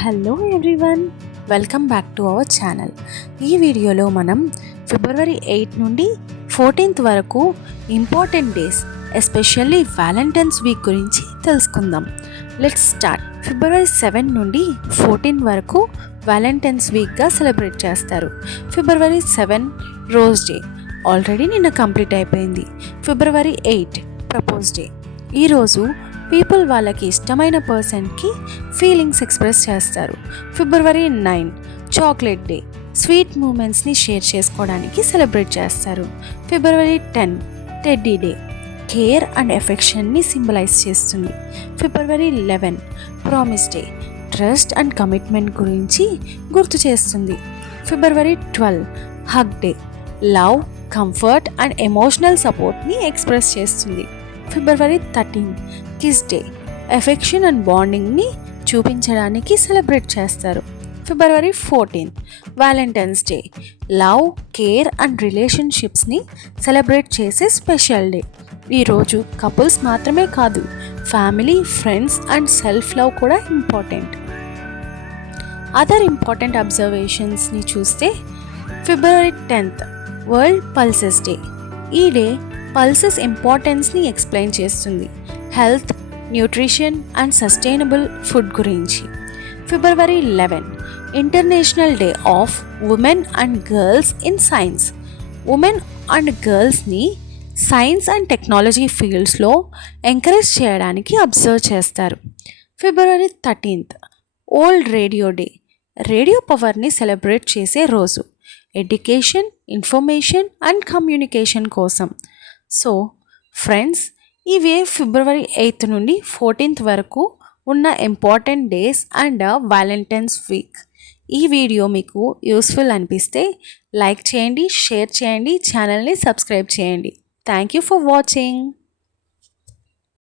Hello everyone, welcome back to our channel. ఈ వీడియోలో మనం ఫిబ్రవరి 8 నుండి 14th వరకు important days, especially Valentine's week గురించి తెలుసుకుందాం. Let's start. ఫిబ్రవరి 7 నుండి 14 వరకు వ్యాలంటైన్స్ వీక్గా సెలబ్రేట్ చేస్తారు. ఫిబ్రవరి 7 రోజ్ డే ఆల్రెడీ నిన్న కంప్లీట్ అయిపోయింది. February 8 propose day. ఈరోజు పీపుల్ వాళ్ళకి ఇష్టమైన పర్సన్కి ఫీలింగ్స్ ఎక్స్ప్రెస్ చేస్తారు. ఫిబ్రవరి 9 చాక్లెట్ డే, స్వీట్ మూమెంట్స్ని షేర్ చేసుకోవడానికి సెలబ్రేట్ చేస్తారు. February 10 teddy day, care and ఎఫెక్షన్ని సింబలైజ్ చేస్తుంది. February 11 promise day, trust and commitment గురించి గుర్తు చేస్తుంది. February 12 hug day, love, comfort and emotional సపోర్ట్ని ఎక్స్ప్రెస్ చేస్తుంది. February 13 kiss day, affection and బాండింగ్ని చూపించడానికి సెలబ్రేట్ చేస్తారు. February 14 Valentine's day, love, care and రిలేషన్షిప్స్ని సెలబ్రేట్ చేసే స్పెషల్ డే. ఈరోజు కపుల్స్ మాత్రమే కాదు, family, friends and self love కూడా ఇంపార్టెంట్. అదర్ ఇంపార్టెంట్ అబ్జర్వేషన్స్ని చూస్తే ఫిబ్రవరి 10 వరల్డ్ పల్సెస్ డే. ఈ డే పల్సెస్ ఇంపార్టెన్స్ని ఎక్స్ప్లెయిన్ చేస్తుంది, health, nutrition and sustainable food గురించి. February 11 international day of women and girls in science. Women and గర్ల్స్ని science and technology ఫీల్డ్స్లో encourage చేయడానికి అబ్జర్వ్ చేస్తారు. ఫిబ్రవరి 13 ఓల్డ్ రేడియో డే, రేడియో పవర్ని celebrate చేసే రోజు, ఎడ్యుకేషన్, ఇన్ఫర్మేషన్ అండ్ కమ్యూనికేషన్ కోసం. సో ఫ్రెండ్స్, ఇవే ఫిబ్రవరి 8 నుండి 14th వరకు ఉన్న important days and Valentine's week. ఈ వీడియో మీకు యూస్ఫుల్ అనిపిస్తే లైక్ చేయండి, షేర్ చేయండి, ఛానల్ని సబ్స్క్రైబ్ చేయండి. Thank you for watching.